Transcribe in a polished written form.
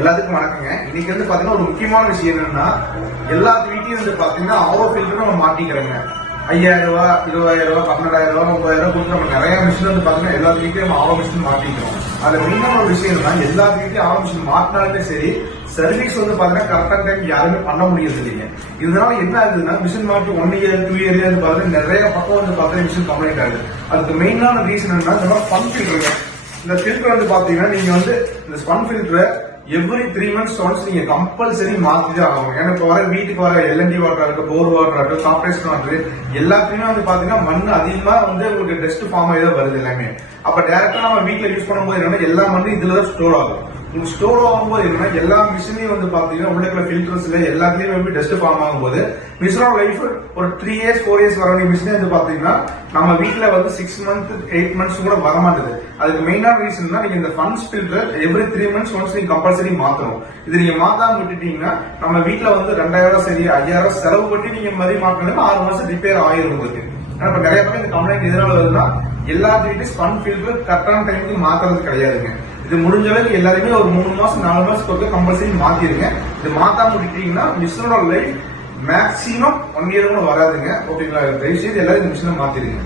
எல்லாத்துக்கும் வணக்கங்க. இன்னைக்கு வந்து பாத்தீங்கன்னா ஒரு முக்கியமான விஷயம் என்னன்னா, எல்லா வீட்லயும் வந்து பாத்தீங்கன்னா ஆரோ ஃபில்டர் நம்ம மாட்டிக்கிறோங்க. 5000 ரூபாய், 20000 ரூபாய், 12000 ரூபாய், 30,000 ரூபாய் கொடுத்து நம்ம நிறைய மிஷின் வந்து பாத்தீங்கன்னா எல்லா வீட்லயும் நம்ம ஆரோ மிஷின் மாட்டிக்கிறோம். அதுல மெயினான ஒரு விஷயம் என்னன்னா, எல்லா வீட்லயும் ஆரோ மிஷின் மாட்டினாலுமே சரி, சர்வீஸ் வந்து பாத்தீங்கன்னா கரெக்டான டைம் யாருமே பண்ண முடியாது இல்லைங்க. இதனால என்ன ஆகுதுன்னா, மிஷின் மாட்டி 1 இயர் 2 இயர்ல வந்து பாத்தீங்கன்னா நிறைய பக்கம் வந்து பாத்தீங்கன்னா மிஷின் கம்ப்ளைண்ட் ஆகுது. அதுக்கு மெயினான ரீசன் என்னன்னா, இந்த ஸ்பன் ஃபில்டருங்க. இந்த ஃபில்டர் வந்து பாத்தீங்கன்னா நீங்க வந்து இந்த ஸ்பன் ஃபில்டரை எவ்ரி 3 months ஒன்ஸ் நீங்க கம்பல்சரி மாத்திதான் ஆகணும். ஏன்னா இப்ப வர வீட்டுக்கு வர எல்என்டி வாட்டரா இருக்கு, போர் வாட்டரா இருக்கு, கார்பரேஷன் வாட்டர் எல்லாத்துலயுமே வந்து பாத்தீங்கன்னா மண் அதிகமா வந்து உங்களுக்கு டெஸ்ட் ஃபார்ம் ஆகி தான் வருது எல்லாமே. அப்ப டைரக்டா நம்ம வீட்டுல யூஸ் பண்ணும்போது என்னன்னா எல்லா மண்ணும் இதுலதான் ஸ்டோர் ஆகும். உங்களுக்கு ஸ்டோர் ஆகும்போது என்னன்னா எல்லா மிஷினையும் வந்து பாத்தீங்கன்னா உள்ளுக்குள்ள ஃபில்டர்ஸ்ல எல்லாத்துலயுமே டெஸ்ட் ஃபார்ம் ஆகும்போது மிஷினோட லைஃப் ஒரு 3 years 4 years வர வேண்டிய மிஷினே வந்து பாத்தீங்கன்னா நம்ம வீட்டுல வந்து 6 months 8 months கூட வர மாட்டேது. அதுக்கு மெயினான ரீசன் தான் நீங்க இந்த funs filter every 3 months once நீங்க கம்பல்சரி மாத்தணும். இது நீங்க மாத்தாம விட்டுட்டீங்கன்னா நம்ம வீட்டுல வந்து 2000 சரி 5000 செலவு பண்ணி நீங்க மதி மாட்டணும் 6 மாசம் ரிப்பேர் ஆயிரும் உங்களுக்கு. இப்ப நிறைய பேர் இந்த கம்ப்ளைண்ட் எதனால வருதுன்னா, எல்லா வீட்லயும் ஸ்பன் ஃபில்டர் கரெக்டான டைமுக்கு மாத்துறது கிடையாதுங்க. இது முடிஞ்ச அளவுக்கு எல்லாருமே ஒரு 3 மாசம் 4 மாசத்துக்கு கம்பல்சரி மாத்திருங்க. இது மாத்தாம விட்டுட்டீங்கன்னா மிஷினோட லைஃப் மேக்சிமம் 1 year கூட வராதுங்க. ஓகேங்களா? தயவு செய்து எல்லாரும் இந்த மிஷினை மாத்திருங்க.